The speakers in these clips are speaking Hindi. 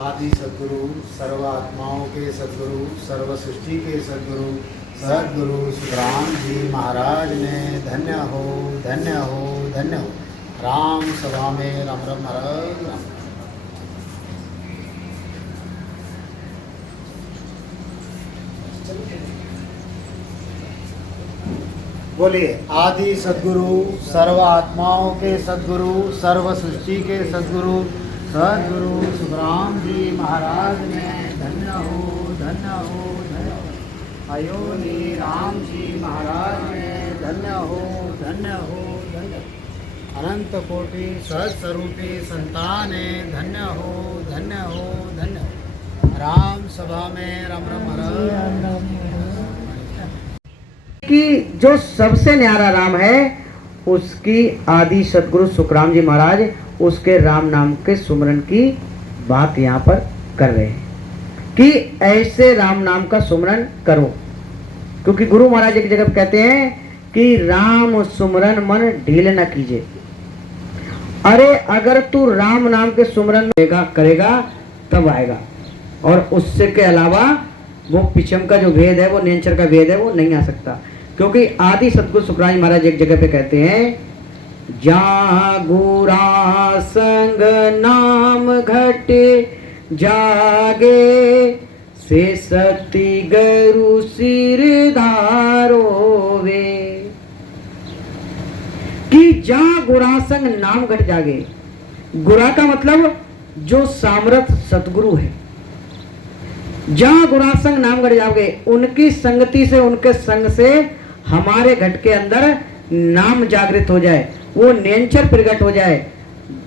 आदि सद्गुरु, सर्व आत्माओं के सद्गुरु, सर्व सृष्टि के सद्गुरु सद्गुरु सुखराम जी महाराज ने धन्य हो धन्य हो धन्य हो। राम सभा में राम राम महाराज राम। बोलिए, आदि सद्गुरु, सर्व आत्माओं के सद्गुरु, सर्व सृष्टि के सद्गुरु सद्गुरु सुखराम जी महाराज ने धन्य हो धन्य हो धन्य हो। अयोनी राम जी महाराज ने धन्य हो धन्य हो धन्य हो। अनंत कोटि सहस्वरूपी संताने धन्य हो धन्य हो धन्य हो। राम सभा में राम राम महाराज कि जो सबसे न्यारा राम है उसकी आदि सद्गुरु सुखराम जी महाराज उसके राम नाम के सुमरन की बात यहाँ पर कर रहे हैं कि ऐसे राम नाम का सुमरन करो। क्योंकि गुरु महाराज एक जगह कहते हैं कि राम सुमरन मन ढील न कीजिए। अरे अगर तू राम नाम के सुमरन करेगा तब आएगा, और उससे के अलावा वो पिछम का जो भेद है, वो नेंचर का भेद है, वो नहीं आ सकता। क्योंकि आदि सद्गुरु सुखराम जी महाराज एक जगह पे कहते हैं, जागुरा संग नाम घटे जागे से सती गरु सिर धारोवे। कि जा गुरा संग नाम घट जागे। गुरा का मतलब जो सामर्थ सतगुरु है। जा गुरा संग नाम घट जागे, उनकी संगति से, उनके संग से हमारे घट के अंदर नाम जागृत हो जाए, वो नेंचर प्रकट हो जाए।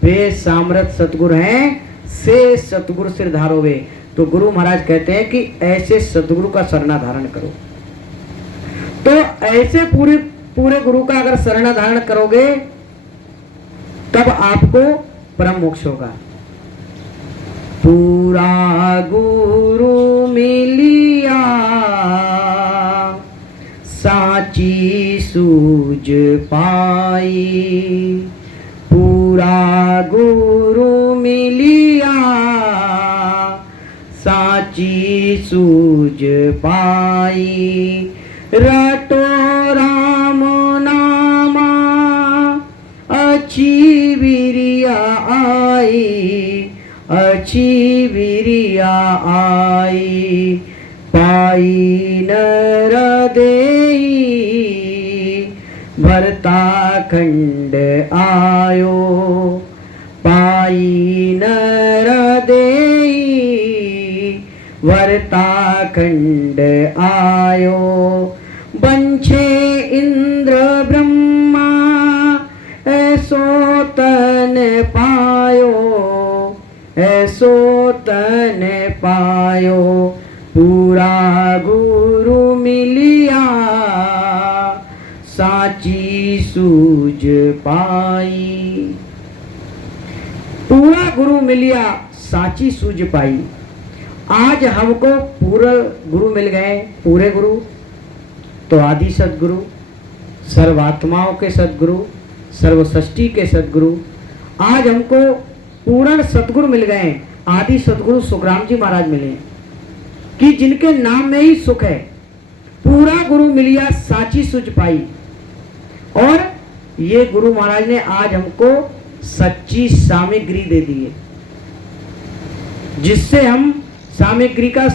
वे सामर्थ सतगुरु हैं, से सतगुरु सिर धारोवे। तो गुरु महाराज कहते हैं कि ऐसे सतगुरु का शरणा धारण करो। तो ऐसे पूरे गुरु का अगर शरणा धारण करोगे तब आपको परम मोक्ष होगा। पूरा गुरु मिलिया साची सूझ पाई। पूरा गुरु मिलिया साची सूझ पाई। रटो राम नामा अच्छी विरिया आई, अच्छी विरिया आई। पाई नर देई भरता खंड आयो। पाई नर देई भरता खंड आयो। बंछे इंद्र ब्रह्मा ऐसो तन पायो, ऐसो तन पायो। पूरा गुरु मिलिया साची सूझ पाई। पूरा गुरु मिलिया साची सूझ पाई। आज हमको पूरे गुरु मिल गए। पूरे गुरु तो आदि सद्गुरु, सर्वात्माओं के सद्गुरु, सर्वसृष्टि के सद्गुरु। आज हमको पूर्ण सद्गुरु मिल गए। आदि सद्गुरु सुखराम जी महाराज मिले कि जिनके नाम में ही सुख है। पूरा गुरु मिलिया साची सूझ पाई। और ये गुरु महाराज ने आज हमको सच्ची सामग्री दे दी है, जिससे हम सामग्री का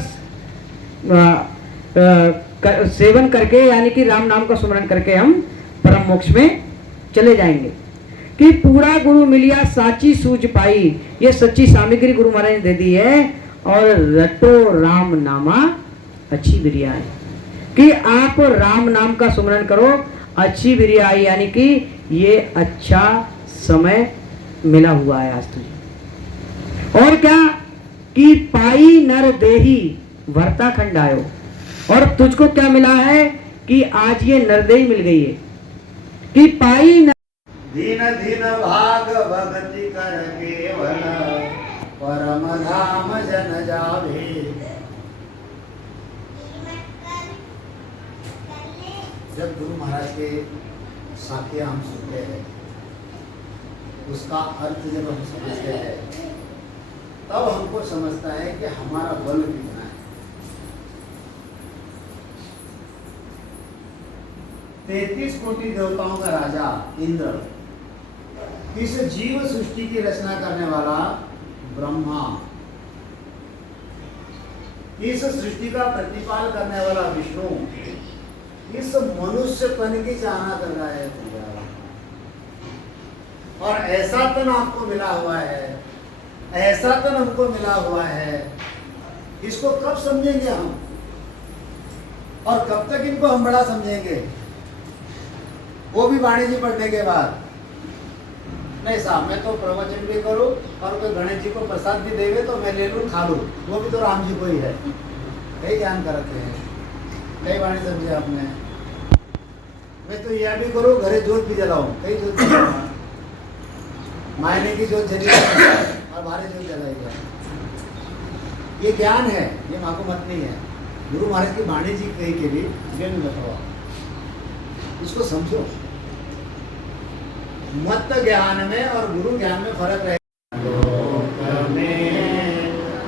सेवन करके, यानी कि राम नाम का सुमरन करके हम परम मोक्ष में चले जाएंगे। कि पूरा गुरु मिलिया साची सूझ पाई, ये सच्ची सामग्री गुरु महाराज ने दे दी है। और रटो राम नामा अच्छी बिरिया है, कि आप राम नाम का सुमरन करो, अच्छी बिरिया आई, यानी कि ये अच्छा समय मिला हुआ है आज तुझे। और क्या कि पाई नर देही भरता खंड आयो। और तुझको क्या मिला है कि आज ये नरदेही मिल गई है। कि पाई नर दीन दीन भाग भक्ति कर केवल परम धाम जन जावे। जब गुरु महाराज के साखिया हम सुनते हैं, उसका अर्थ जब हम समझते हैं तब हमको समझता है कि हमारा बल कितना है। 33 कोटि देवताओं का राजा इंद्र, इस जीव सृष्टि की रचना करने वाला ब्रह्मा, इस सृष्टि का प्रतिपाल करने वाला विष्णु, इस मनुष्य तन की चाहना कर रहा है पूजा। और ऐसा तन आपको मिला हुआ है, ऐसा तन हमको मिला हुआ है, इसको कब समझेंगे हम और कब तक इनको हम बड़ा समझेंगे? वो भी वाणी जी पढ़ने के बाद। नहीं साहब, मैं तो प्रवचन भी करूं और कोई गणेश जी को प्रसाद भी देवे तो मैं ले लूं खा लूं, वो भी तो राम जी को ही है। कई ज्ञान करते हैं, कई वाणी समझे आपने। मैं तो यह भी करूं, घरे जोत भी जलाऊं, कई जोत जलाऊं, मायने की जोत जली और बाहर जोत जलाएगा। ये ज्ञान है, ये माँ को मत नहीं है। गुरु महाराज की वाणी जी कही के भी ज्ञान बताओ, इसको समझो। मत ज्ञान में और गुरु ज्ञान में फर्क है। लोक में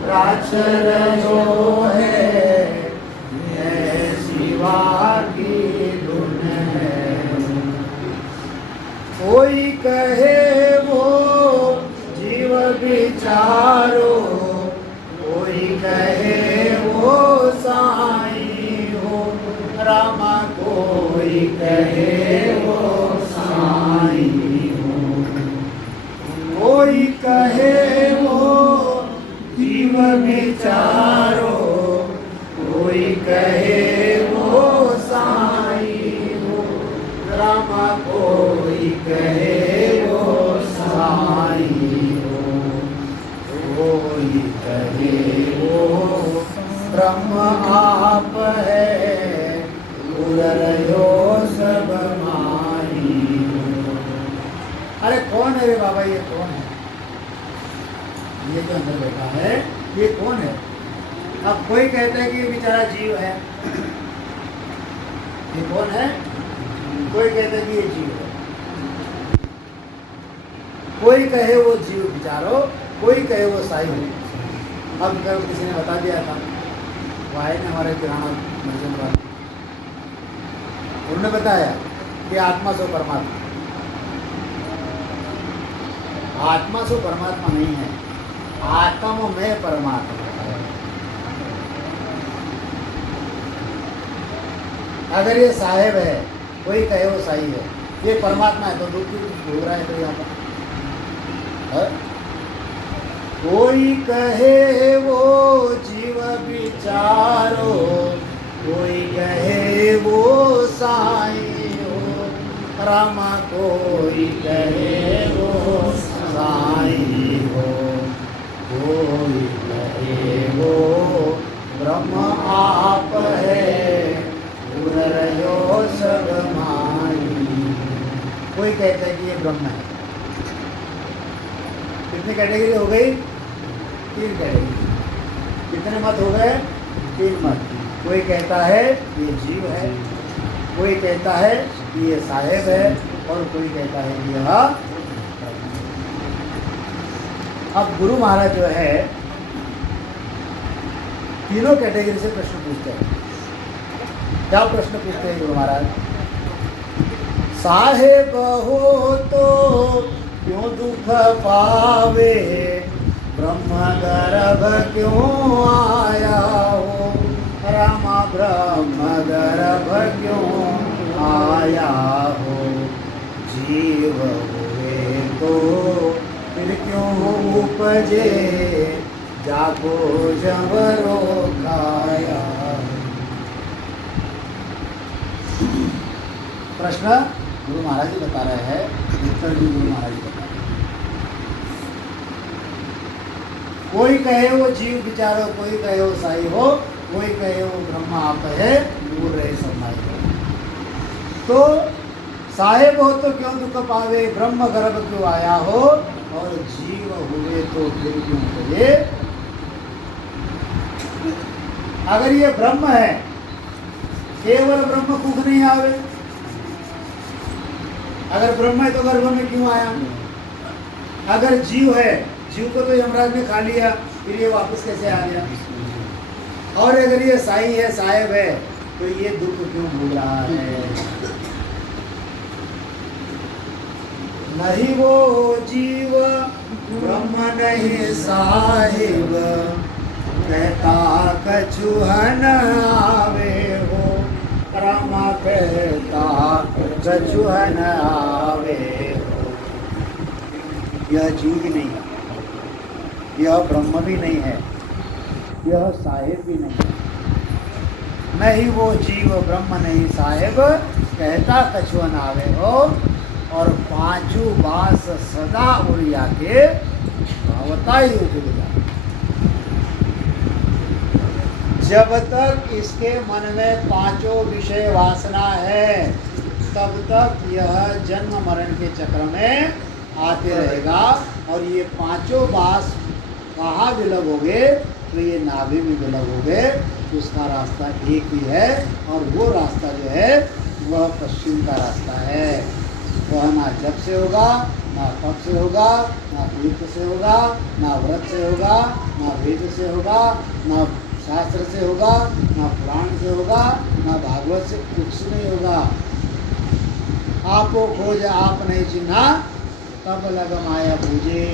प्राचर जो है, शिवा की धुन है। कोई कहे वो जीव विचारो, कोई कहे वो साईं हो रामा, कोई कहे वो साईं हो, कोई कहे वो जीव विचारो, कोई कहे वो साईं हो रामा, कोई कहे वो साईं हो, कोई कहे वो ब्रह्म आप है, उदरयो सब माही हो। अरे कौन है रे बाबा, ये कौन है? ये जो अंदर बैठा है ये कौन है? अब कोई कहता है कि ये बेचारा जीव है। ये कौन है? कोई कहता है कि ये जीव है। कोई कहे वो जीव विचारो, कोई कहे वो साई हो। अब कल किसी ने बता दिया था, वो आए ने हमारे किराना मर्जन वाले, उन्होंने बताया कि आत्मा सो परमात्मा। आत्मा सो परमात्मा नहीं है, आत्मा में परमात्मा है। अगर ये साहेब है, कोई कहे वो साई है, ये परमात्मा है, तो दुख हो रहा है तो यहाँ पर। कोई कहे वो जीव विचारो, कोई कहे वो साईं हो रामा, कोई कहे वो साईं हो, कोई कहे वो ब्रह्म आप है, उदरयो सब माही। कोई कहता है कि ये ब्रह्म है। कितनी कैटेगरी हो गई? 3 कैटेगरी। कितने मत हो गए? 3 मत। कोई कहता है ये जीव है, कोई कहता है कि ये साहेब है, और कोई कहता है कि यह। अब गुरु महाराज जो है तीनों कैटेगरी से प्रश्न पूछते हैं। क्या प्रश्न पूछते हैं गुरु महाराज? साहेब हो तो क्यों दुख पावे, ब्रह्म गर्भ क्यों आया हो रामा, ब्रह्म गर्भ क्यों आया हो। जीव हुए तो फिर क्यों उपजे, जाको जबरो खाया। प्रश्न गुरु महाराज जी बता रहे हैं, उत्तर भी गुरु महाराज जी बता रहे हैं। कोई कहे वो जीव विचारो, कोई कहे वो साई हो, कोई कहे वो ब्रह्मा आप है, दूर रहे समाई हो। तो साहेब हो तो क्यों दुख पावे, ब्रह्म गर्भ क्यों आया हो, और जीव हुए तो फिर क्यों कहे। अगर ये ब्रह्म है, केवल ब्रह्म कुछ नहीं आवे। अगर ब्रह्म है तो गर्भ में क्यों आया? अगर जीव है, जीव को तो यमराज ने खा लिया, फिर ये वापस कैसे आ गया? और अगर ये साईं है, साहेब है, तो ये दुख क्यों भूल रहा है? नहीं वो जीव ब्रह्म नहीं साहिब, कहता कछुहन आवे हो, राम कहता कछुहन आवे हो। यह जीव भी नहीं है, यह ब्रह्म भी नहीं है, यह साहिब भी नहीं है। नहीं वो जीव ब्रह्म नहीं साहिब, कहता कछुअन आवे हो, और पांचू बास सदा उड़िया के भावता ही उजड़ जाए। जब तक इसके मन में पांचों विषय वासना है, तब तक यह जन्म मरण के चक्र में आते रहेगा। और ये पांचों बास कहाँ विलग होंगे? तो ये नाभि में विलग होंगे। उसका रास्ता एक ही है, और वो रास्ता जो है वह पश्चिम का रास्ता है। वह ना जप से होगा, ना तप से होगा, ना तीर्थ से होगा, ना व्रत से होगा, ना वेद से होगा, ना शास्त्र से होगा, ना पुराण से होगा, ना भागवत से, कुछ नहीं होगा। आपो खोज आप नहीं चिन्हा, तब लग माया पूजे।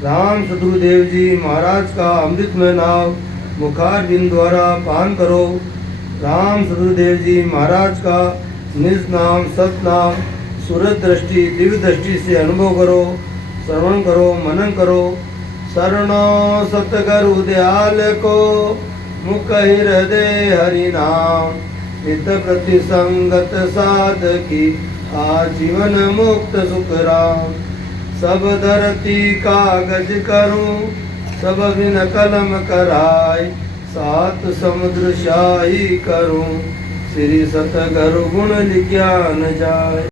राम सदगुरुदेव जी महाराज का अमृतमय नाम मुखारबिंद द्वारा पान करो। राम सदगुरुदेव जी महाराज का निज नाम सतनाम सूरत दृष्टि दिव्य दृष्टि से अनुभव करो, श्रवण करो, मनन करो। शरणो सतगुरु दयाल को मुख हृदय हरि नाम, हित प्रति संगत साधकी आजीवन मुक्त सुख राम। सब धरती कागज करूं, सब बिन कलम कराय, सात समुद्र शाही करूं, श्री सतगुरु गुण लिख्या न जाय।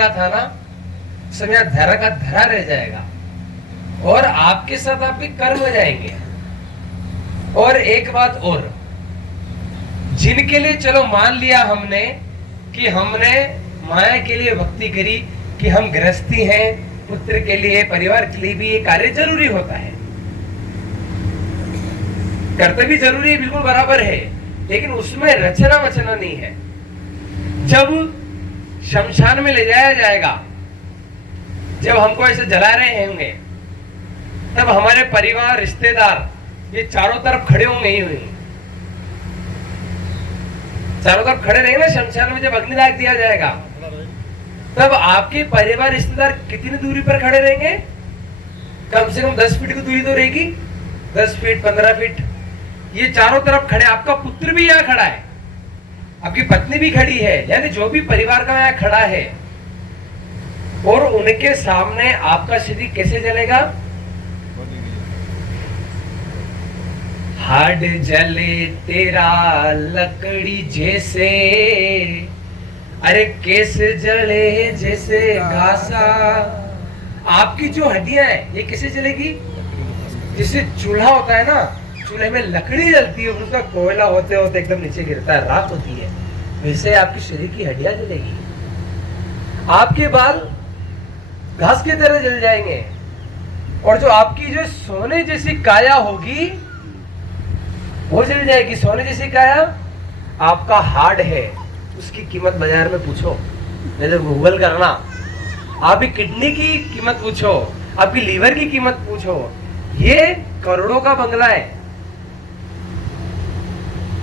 रहा था ना, सब यहाँ धरा का धरा रह जाएगा और आपके साथ आपके कर्म हो जाएंगे। और एक बात और, जिनके लिए चलो मान लिया हमने कि हमने माया के लिए भक्ति करी, कि हम गृहस्थी हैं, पुत्र के लिए परिवार के लिए भी ये कार्य जरूरी होता है, कर्तव्य जरूरी है, बिल्कुल बराबर है, लेकिन उसमें रचना वचना नहीं है। जब शमशान में ले जाया जाएगा, जब हमको ऐसे जला रहे होंगे, तब हमारे परिवार रिश्तेदार ये चारों तरफ खड़े होंगे ही होंगे, चारों तरफ खड़े रहेंगे ना शमशान में। जब अग्निदाह दिया जाएगा तब आपके परिवार रिश्तेदार कितनी दूरी पर खड़े रहेंगे? कम से कम 10 फीट की दूरी तो रहेगी, 10 फीट 15 फीट। ये चारों तरफ खड़े, आपका पुत्र भी यहाँ खड़ा है, आपकी पत्नी भी खड़ी है, यानी जो भी परिवार का यहाँ खड़ा है, और उनके सामने आपका शरीर कैसे जलेगा? हाड जले तेरा लकड़ी जैसे, अरे केस जले जैसे घासा। आपकी जो हड्डियां है ये कैसे जलेगी? जैसे चूल्हा होता है ना, चूल्हे में लकड़ी जलती है, उसका कोयला होते होते एकदम नीचे गिरता है, राख होती है, वैसे आपके शरीर की हड्डियां जलेगी। आपके बाल घास की तरह जल जाएंगे, और जो आपकी जो सोने जैसी काया होगी वो जल जाएगी। सोने जैसी काया आपका हार्ड है, उसकी कीमत बाजार में पूछो, नहीं तो गूगल करना, आपकी किडनी की कीमत पूछो, आपकी लीवर की कीमत पूछो। ये करोड़ों का बंगला है,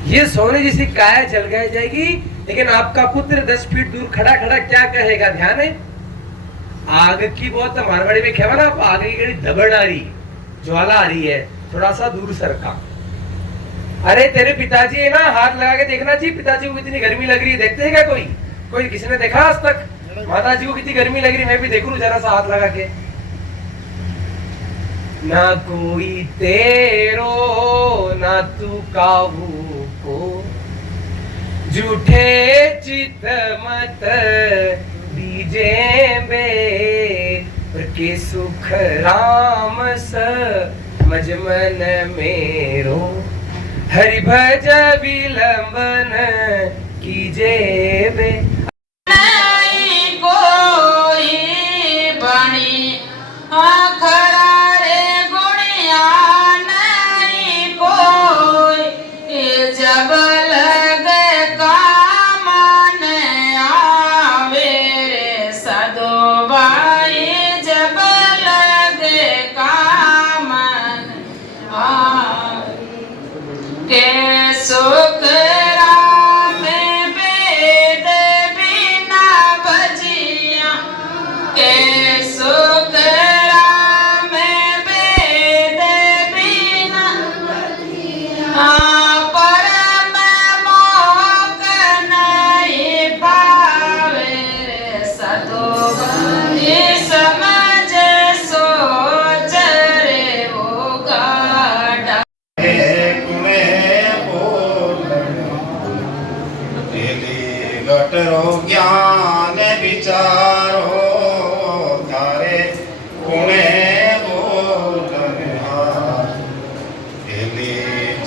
ये सोने जैसी काया जल गई जाएगी, लेकिन आपका पुत्र 10 फीट दूर खड़ा खड़ा क्या कहेगा? ध्यान है, आग की बहुत मारवाड़ी में कहवा ना, आग की घड़ी दबड़ आ रही, ज्वाला आ रही है, थोड़ा सा दूर सरका। अरे तेरे पिताजी है ना, हाथ लगा के देखना चाहिए, पिताजी को कितनी गर्मी लग रही है, देखते हैं क्या कोई किसी ने देखा आज तक? माताजी को कितनी गर्मी लग रही है, मैं भी देखूं जरा सा हाथ लगा के। ना कोई तेरो ना तू काहू को, झूठे चित मत दीजे बे, के सुख राम समझ मन मेरो, हरि भज विलंबन कीजे बे। नहीं कोई बनी खरा रे गुणिया, नहीं कोई जब लगे कामन आवे रे सदो भाई, जब लगे कामन आवे के सुख राम वेद बिना भजिया, के सुख राम वेद बिना भजिया, परम मोक नहीं पावे रे सदो भाई, समझ सोच रे वो गाढ़ा। गटरो ज्ञान विचारो तारे पुणे बोलनहार,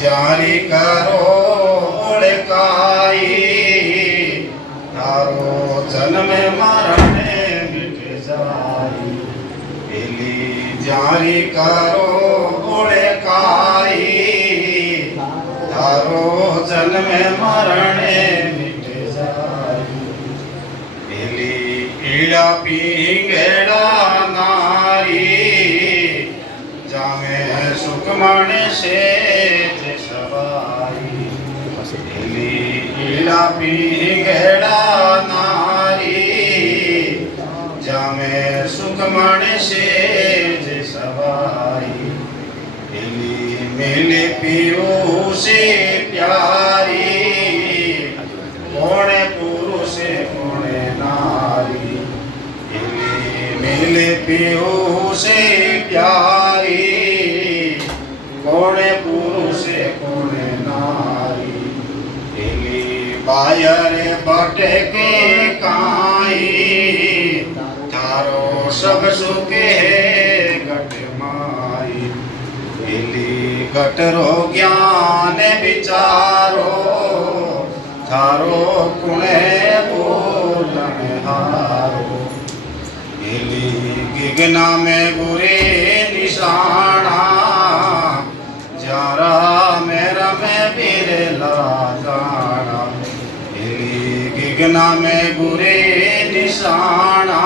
जारी करो उड़काई, तारो जन्म मरण मिट जाई, जारी करो उड़काई, तारो जन्म मरण पीड़ा पींगेड़ा नारी, जामे सुखमण से सवाई, पीड़ा पींगेड़ा नारी, जामे सुखमण से सवाई, मिले पियो से प्यारी, कौन पुरुष कौन नारी, मिले पियो से प्यारी, कौन पुरुष कौन नारी, बायर बटके काई, सब सुखे घट माई एली घटरो ज्ञान विचारो थारो कुणे बोलन हारो एली गिगना में गुरे निशाना जारा मेरा में बिरला जाना एली गिगना में गुरे निशाना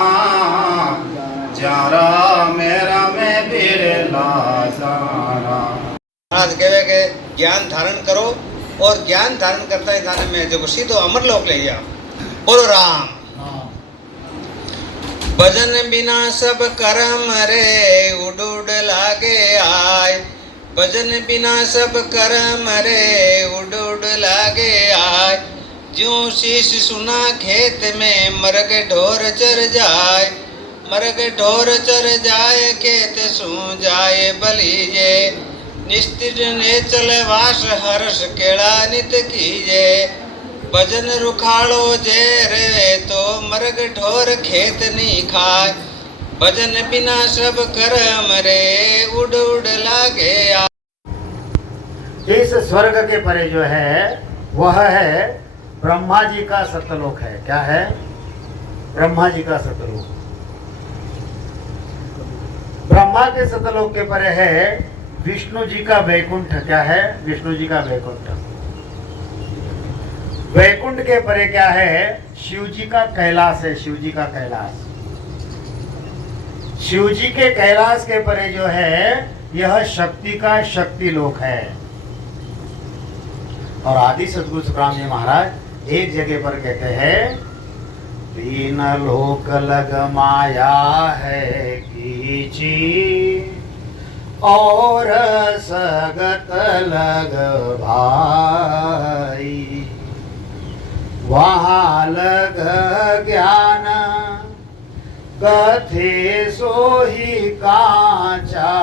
जारा मेरा में बिरला जाना। महाराज कहे कि ज्ञान धारण करो और ज्ञान धारण करता है जाने में जो सीधो अमरलोक ले जा। बोलो राम। भजन बिना सब कर्म रे उड़ उड़ लागे आय। भजन बिना सब कर्म रे उड़ उड़ लागे आय। ज्यों शीश सुना खेत में मरग ढोर चर जाए। मरग ढोर चर जाए खेत सू जाए बलीजे। निस्तिर ने चले वास हर्ष केड़ा नित कीजे। भजन रुखाड़ो जे रे तो मरग ढोर खेत नहीं खाए। भजन बिना सब कर्म रे उड़ उड़ लागे। इस स्वर्ग के परे जो है वह है ब्रह्मा जी का सतलोक है। क्या है? ब्रह्मा जी का सतलोक। ब्रह्मा के सतलोक के परे है विष्णु जी का वैकुंठ। क्या है? विष्णु जी का वैकुंठ। वैकुंठ के परे क्या है? शिव जी का कैलाश है। शिव जी का कैलाश। शिव जी के कैलाश के परे जो है यह शक्ति का शक्ति लोक है। और आदि सदगुरु सुखराम जी महाराज एक जगह पर कहते हैं तीन लोक लग माया है कीची और सगत लग भाई। वहाँ लग ज्ञान कथे सोही कांचा।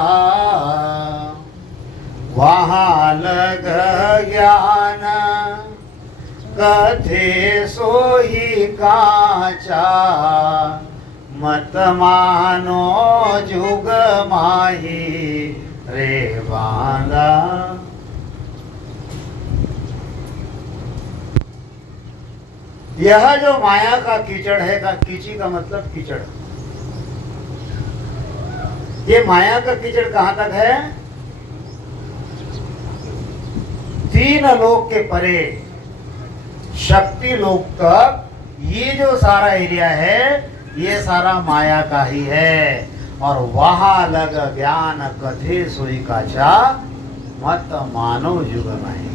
वहाँ लग ज्ञान कथे सोही कांचा। मत मानो जुग माही रे बांधा। यह जो माया का कीचड़ है का कीची का मतलब कीचड़। ये माया का कीचड़ कहां तक है? तीन लोक के परे शक्ति लोक तक ये जो सारा एरिया है ये सारा माया का ही है। और वहां लग ज्ञान कथे सोई काचा मत मानो जुग माही।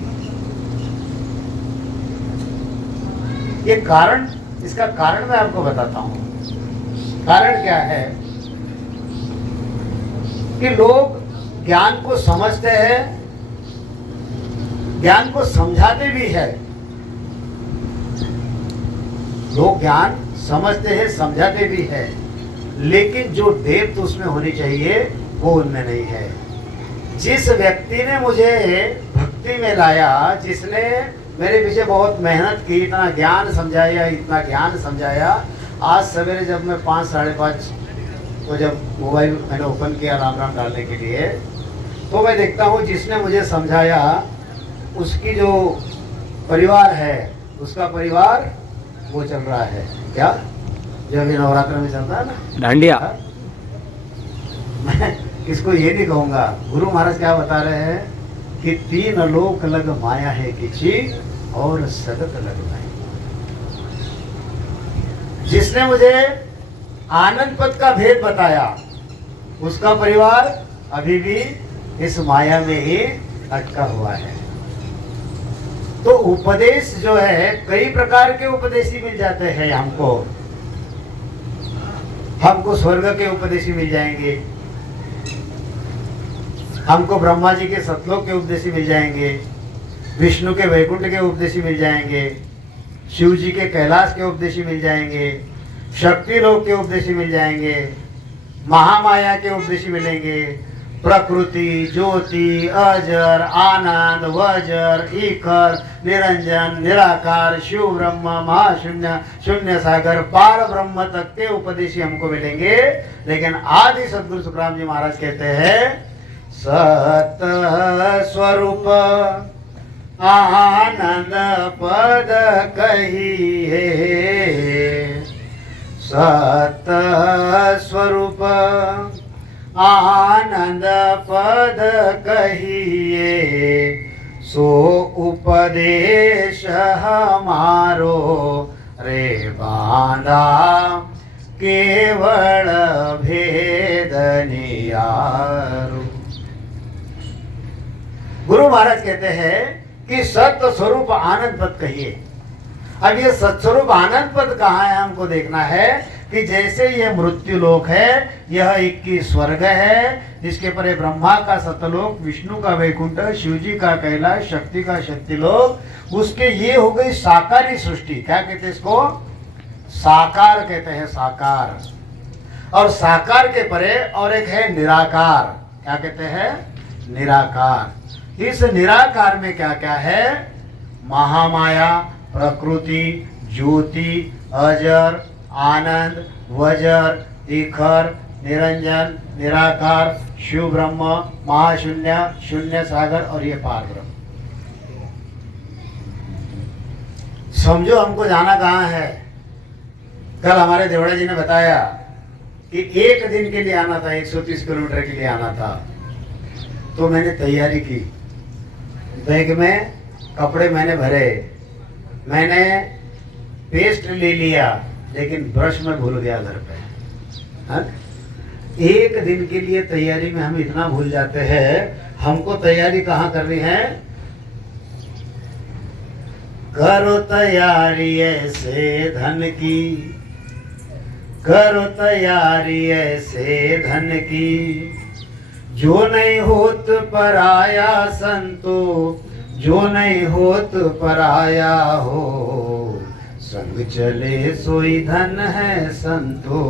ये कारण, इसका कारण मैं आपको बताता हूं। कारण क्या है कि लोग ज्ञान को समझते हैं, ज्ञान को समझाते भी है। लोग ज्ञान समझते हैं, समझाते भी है, लेकिन जो डेप्थ उसमें होनी चाहिए वो उनमें नहीं है। जिस व्यक्ति ने मुझे भक्ति में लाया, जिसने मेरे पीछे बहुत मेहनत की, इतना ज्ञान समझाया, आज सवेरे जब मैं 5, साढ़े 5 को जब मोबाइल मैंने ओपन किया राम राम डालने के लिए, तो मैं देखता हूँ जिसने मुझे समझाया उसकी जो परिवार है, उसका परिवार वो चल रहा है। क्या? जो अभी नवरात्र में चलता है ना, डांडिया। मैं इसको ये नहीं कहूँगा। गुरु महाराज क्या बता रहे हैं कि तीन लोक लग माया है किसी और सगत लग नहीं। जिसने मुझे आनंद पद का भेद बताया उसका परिवार अभी भी इस माया में ही अटका हुआ है। तो उपदेश जो है, कई प्रकार के उपदेशी मिल जाते हैं हमको स्वर्ग के उपदेशी मिल जाएंगे, हमको ब्रह्मा जी के सतलोक के उपदेशी मिल जाएंगे, विष्णु के वैकुंठ के उपदेशी मिल जाएंगे, शिव जी के कैलाश के उपदेशी मिल जाएंगे, शक्ति लोक के उपदेशी मिल जाएंगे, महामाया के उपदेशी मिलेंगे, प्रकृति, ज्योति, अजर, आनंद, वजर, ईकर, निरंजन, निराकार, शिव ब्रह्म, महाशून्य, शून्य सागर, पार ब्रह्म तक के उपदेश हमको मिलेंगे। लेकिन आदि सदगुरु सुखराम जी महाराज कहते हैं सत स्वरूप आनंद पद कहिए, सत स्वरूप आनंद पद कहिए, सो उपदेश हमारो रे बांधा केवल भेद नियारो। गुरु महाराज कहते हैं कि सत्य स्वरूप आनंद पद कहिए। अब ये सत्स्वरूप आनंद पद कहाँ है हमको देखना है कि जैसे ये मृत्यु लोक है, यह 21 स्वर्ग है, इसके परे ब्रह्मा का सतलोक, विष्णु का वैकुंठ, शिव जी का कैलाश, शक्ति का शक्तिलोक, उसके ये हो गई साकारी सृष्टि। क्या कहते हैं इसको? साकार कहते हैं, साकार। और साकार के परे और एक है निराकार। क्या कहते हैं? निराकार। इस निराकार में क्या क्या है? महामाया, प्रकृति, ज्योति, अजर, आनंद, वजर, ईखर, निरंजन, निराकार, शिव ब्रह्म, महाशून्य, शून्य सागर और ये पार ब्रह्म। समझो हमको जाना कहाँ है। कल हमारे देवड़ा जी ने बताया कि एक दिन के लिए आना था, 130 किलोमीटर के लिए आना था। तो मैंने तैयारी की, बैग में कपड़े मैंने भरे, मैंने पेस्ट ले लिया, लेकिन ब्रश में भूल गया घर पे। हाँ? एक दिन के लिए तैयारी में हम इतना भूल जाते हैं। हमको तैयारी कहाँ करनी है? करो तैयारी ऐसे धन की, करो तैयारी ऐसे धन की, जो नहीं होत पराया संतो, जो नहीं होत पराया हो, संग चले सोई धन है संतो,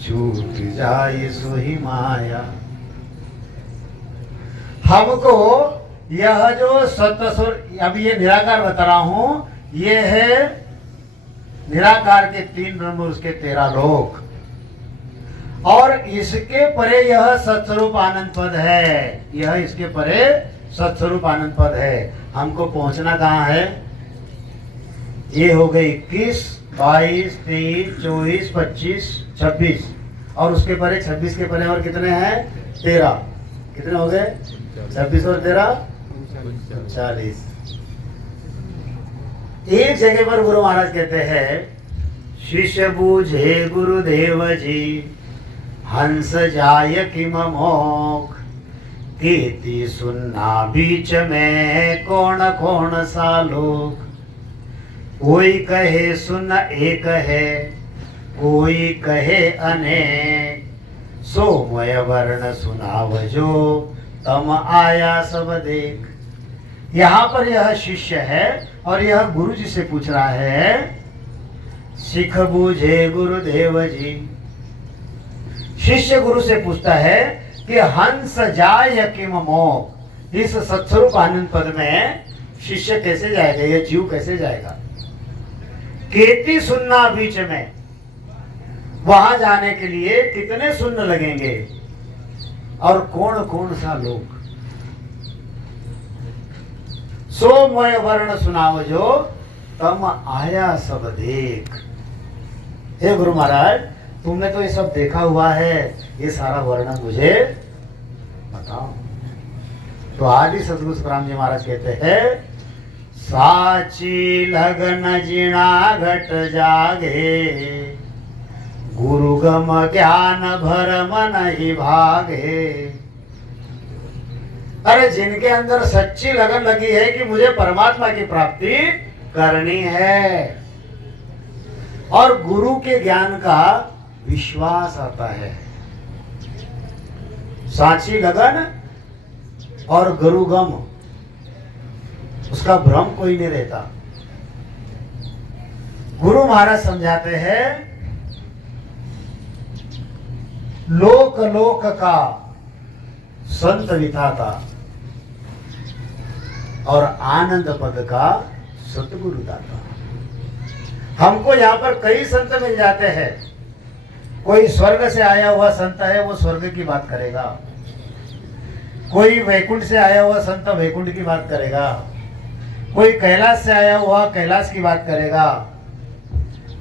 छूट जाए सोई माया। हमको यह जो सतस्वर, अभी ये निराकार बता रहा हूं, ये है निराकार के 3 ब्रह्म, उसके 13 लोक, और इसके परे यह सत्स्वरूप आनंद पद है। यह इसके परे सत्स्वरूप आनंद पद है। हमको पहुंचना कहाँ है? ये हो गए 21, 22, 23, 24, 25, 26 और उसके परे 26 के परे और कितने हैं? 13। कितने हो गए? 26 और 13 40। एक जगह पर गुरु महाराज कहते हैं, शिष्य बूझे गुरुदेव जी, हंस जाय किम मोख, कीर्ति सुनना बीच में कौन कौन सा लोग, कोई कहे सुन एक है, कोई कहे अनेक, सोमय वर्ण सुनाव जो, तम आया सब देख। यहाँ पर यह शिष्य है और यह गुरु जी से पूछ रहा है, सिख बूझे गुरुदेव जी। शिष्य गुरु से पूछता है कि हंस जाय किम मोक्ष, इस सत्स्वरूप आनंद पद में शिष्य कैसे जाएगा, यह जीव कैसे जाएगा? केती सुनना बीच में, वहां जाने के लिए कितने सुन्न लगेंगे और कौन कौन सा लोग। सोमय वर्ण सुनाव जो, तम आया सब देख। हे गुरु महाराज, तुमने तो ये सब देखा हुआ है, ये सारा वर्णन मुझे बताओ। तो आदि सदगुरु सुखराम जी महाराज कहते हैं, साची लगन जिणा घट जागे, गुरु गम ज्ञान भरम नहीं भागे। अरे जिनके अंदर सच्ची लगन लगी है कि मुझे परमात्मा की प्राप्ति करनी है और गुरु के ज्ञान का विश्वास आता है, साची लगन और गुरुगम, उसका भ्रम कोई नहीं रहता। गुरु महाराज समझाते हैं, लोक लोक का संत विथा का और आनंद पद का सतगुरु दाता। हमको यहाँ पर कई संत मिल जाते हैं। कोई स्वर्ग से आया हुआ संत है, वो स्वर्ग की बात करेगा। कोई वैकुंठ से आया हुआ संत वैकुंठ की बात करेगा। कोई कैलाश से आया हुआ कैलाश की बात करेगा।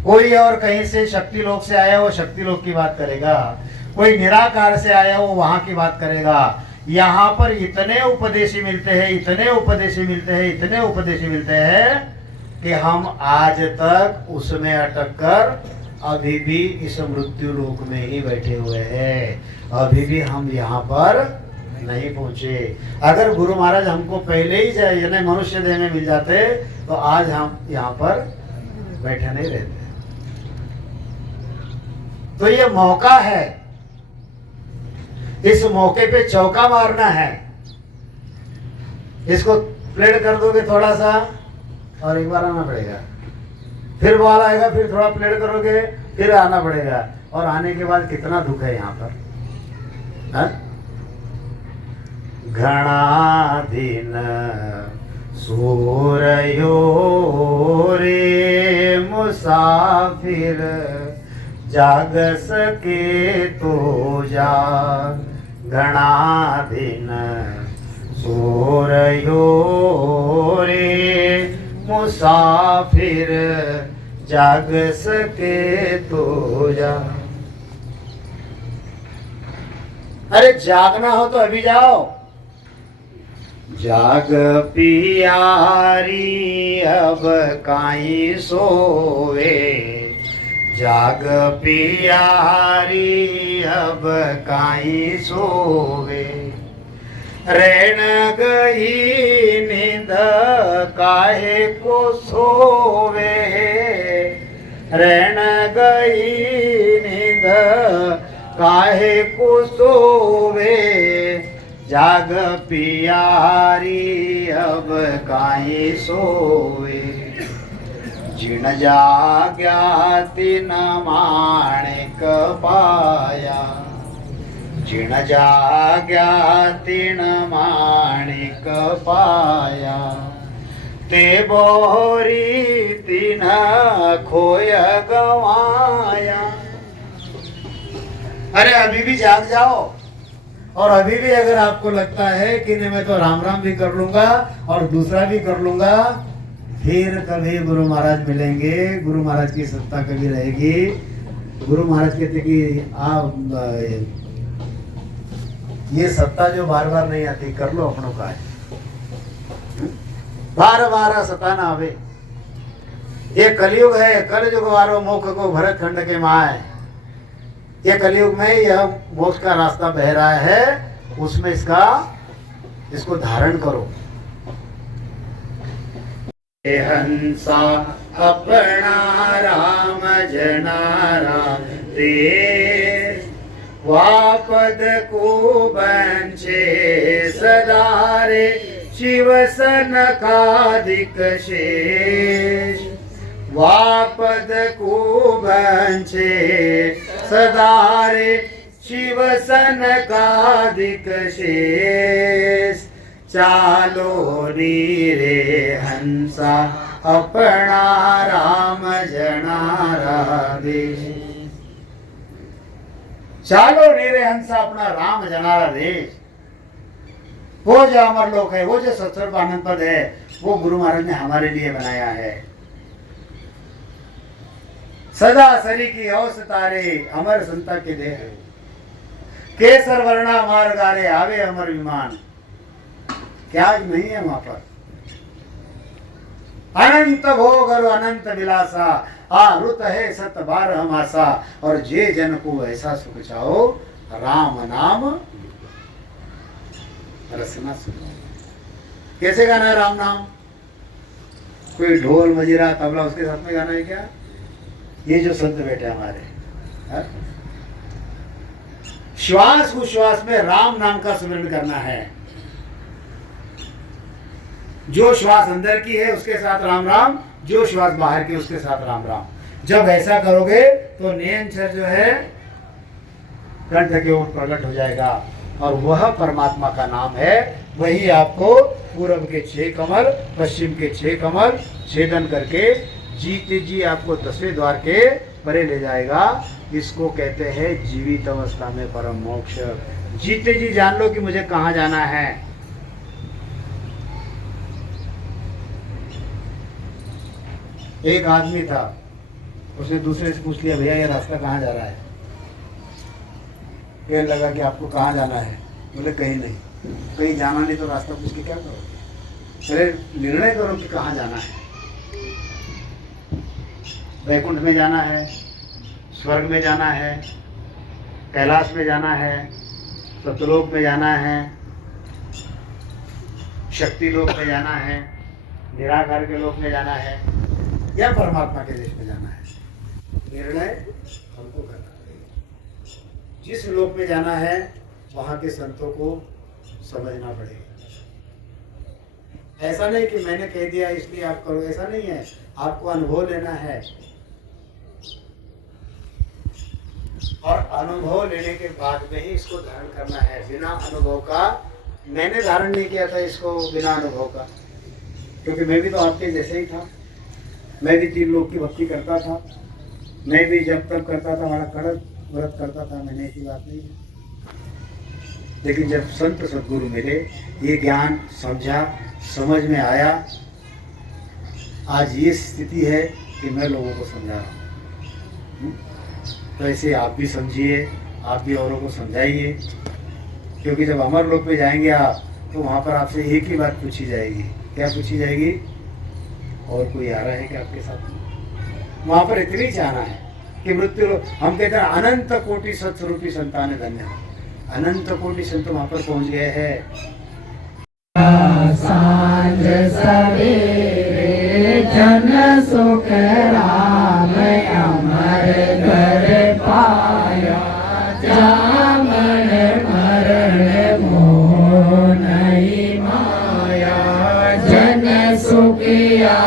कोई और कहीं से शक्ति लोक से आया हुआ शक्ति लोक की बात करेगा। कोई निराकार से आया हुआ वहां की बात करेगा। यहाँ पर इतने उपदेशी मिलते हैं, इतने उपदेशी मिलते हैं, इतने उपदेशी मिलते हैं कि हम आज तक उसमें अटक कर अभी भी इस मृत्यु लोक में ही बैठे हुए हैं। अभी भी हम यहाँ पर नहीं पहुंचे। अगर गुरु महाराज हमको पहले ही यानी मनुष्य देह में मिल जाते तो आज हम यहाँ पर बैठे नहीं रहते। तो ये मौका है, इस मौके पे चौका मारना है। इसको प्लेट कर दोगे थोड़ा सा और एक बार आना पड़ेगा, फिर बॉल आएगा, फिर थोड़ा प्लेट करोगे, फिर आना पड़ेगा। और आने के बाद कितना दुख है यहाँ पर। घना दिन सूरयो रे मुसाफिर, जाग सके तो जाग। घना दिन सूरयो रे मुसाफिर, जाग सके तो जाग। अरे जागना हो तो अभी जाओ। जाग पियारी अब काई सोवे, जाग पियारी अब काई सोवे। रैन गई नींद काहे को सोवे, रैन गई नींद काहे को सोवे। जाग पियारी अब काहे सोवे। जिण जाग्या तिन माणिक पाया, जिण जाग्या तिन माणिक पाया। ते बोरी तिन खोय गवाया। अरे अभी भी जाग जाओ। और अभी भी अगर आपको लगता है कि नहीं मैं तो राम राम भी कर लूंगा और दूसरा भी कर लूंगा, फिर कभी गुरु महाराज मिलेंगे, गुरु महाराज की सत्ता कभी रहेगी। गुरु महाराज कहते कि आप ये सत्ता जो बार बार नहीं आती, कर लो अपनों का है, बार बार सताना आवे। ये कलयुग है, कल युग वारो मुख को भरत खंड के माए। ये कलयुग में यह मोक्ष का रास्ता बह रहा है, उसमें इसको धारण करो। हंसा अपना राम जनारा ते, वापद को बंचे सदारे। शिव सनकादिक शेष, वापद को बंचे सदारे। शिव सनकादिक शेष, चालो रे हंसा अपना राम जनारा देश। चालो रे हंसा अपना राम जनारा देश। वो जो अमर लोक है, वो जो सत्सर्ग आनंद पद है, वो गुरु महाराज ने हमारे लिए बनाया है। सदा सरी की औस तारे, अमर संता के देह। केसर वर्णा मार्गारे, आवे अमर विमान। क्या नहीं है वहां पर। अनंत भोग और अनंत विलासा, आरुत है सत 12 मासा। और जे जन को ऐसा सुख चाहो, राम नाम रसना सुनो। कैसे गाना है राम नाम? कोई ढोल मजीरा तबला उसके साथ में गाना है क्या? ये जो संत बैठे हमारे, श्वास उश्वास में राम नाम का स्मरण करना है। जो श्वास अंदर की है उसके साथ राम राम, जो श्वास बाहर की उसके साथ राम राम। जब ऐसा करोगे तो नियंत्रण जो है कंठ के ऊपर प्रकट हो जाएगा। और वह परमात्मा का नाम है। वही आपको पूरब के 6 कमल, पश्चिम के 6 कमल छेदन करके जीते जी आपको 10वें द्वार के परे ले जाएगा। इसको कहते हैं जीवित अवस्था में परम मोक्ष। जीते जी जान लो कि मुझे कहाँ जाना है। एक आदमी था, उसने दूसरे से पूछ लिया, भैया ये रास्ता कहाँ जा रहा है? कहने लगा कि आपको कहाँ जाना है? बोले कहीं नहीं। कहीं जाना नहीं तो रास्ता पूछ के क्या करोगे? चले निर्णय करो कि कहाँ जाना है। वैकुंठ में जाना है, स्वर्ग में जाना है, कैलाश में जाना है, सतलोक में जाना है, शक्ति लोक में जाना है, निराकार के लोक में जाना है, या परमात्मा के देश में जाना है। निर्णय हमको करना पड़ेगा। जिस लोक में जाना है वहाँ के संतों को समझना पड़ेगा। ऐसा नहीं कि मैंने कह दिया इसलिए आप करो, ऐसा नहीं है। आपको अनुभव लेना है, और अनुभव लेने के बाद में ही इसको धारण करना है। बिना अनुभव का मैंने धारण नहीं किया था इसको, बिना अनुभव का, क्योंकि मैं भी तो आपके जैसे ही था। मैं भी 3 लोग की भक्ति करता था, मैं भी जब तब करता था, हमारा कड़क व्रत करता था, मैंने ऐसी बात नहीं है। लेकिन जब संत सद्गुरु मिले, ये ज्ञान समझा, समझ में आया, आज ये स्थिति है कि मैं लोगों को समझा रहा हूँ। तो ऐसे आप भी समझिए, आप भी औरों को समझाइए, क्योंकि जब अमर लोक पे जाएंगे आप, तो वहाँ पर आपसे एक ही बात पूछी जाएगी। क्या पूछी जाएगी? और कोई आ रहा है क्या आपके साथ? वहाँ पर इतनी चाहना है कि मृत्यु, हम कहते हैं अनंत कोटि सत्स्वरूपी संतान धन्य। अनंत कोटि संत वहाँ पर पहुँच गए हैं। सांझ सवेरे जन सुख राम अमर घर पाया, जामन मरण मोह नहीं माया। जन सुखिया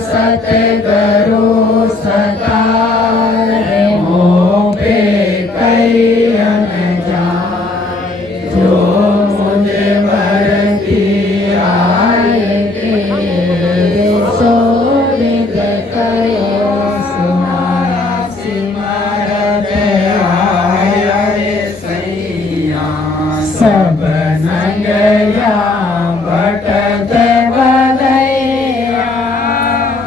सतगुरु सतारे, मोह पे कहियन जाए। जो मुझे भरती सब नंगया भटक बलैया,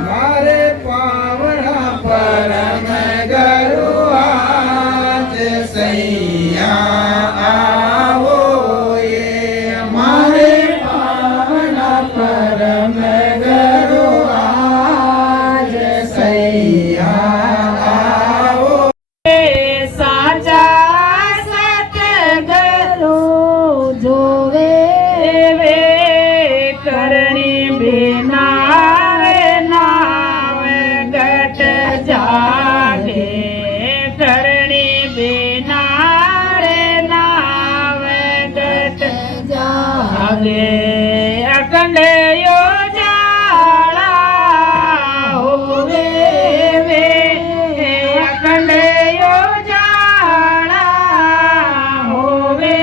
मारे पावना परम गुरु आज सैया। आओ ये मारे पावना परम गुरु आज सैया। आओ साचा जोवे वे करणी बिना नाव घट जागे। करणी बिना नाव घट जागे। अखंड यो जाला होवे वे, अखंड यो जाला होवे।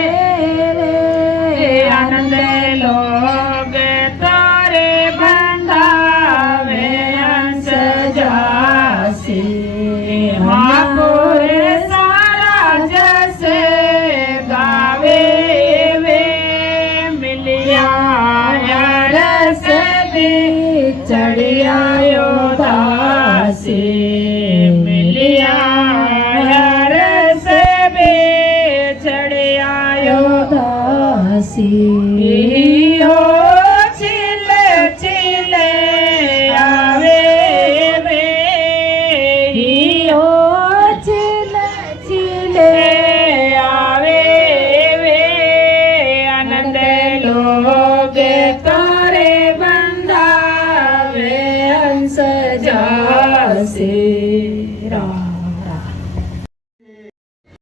आनंद लोग तारे बंधावे हंस जासी। महापुर सारा जस गावे वे, मिलिया रस दी चढ़िया दासी। मिलिया रस बे चढ़िया दासी। हो चिल चिल आवे वे, हो चिल चिल आवे वे। आनंद लोग तारे बंधावे हंस जासी। राम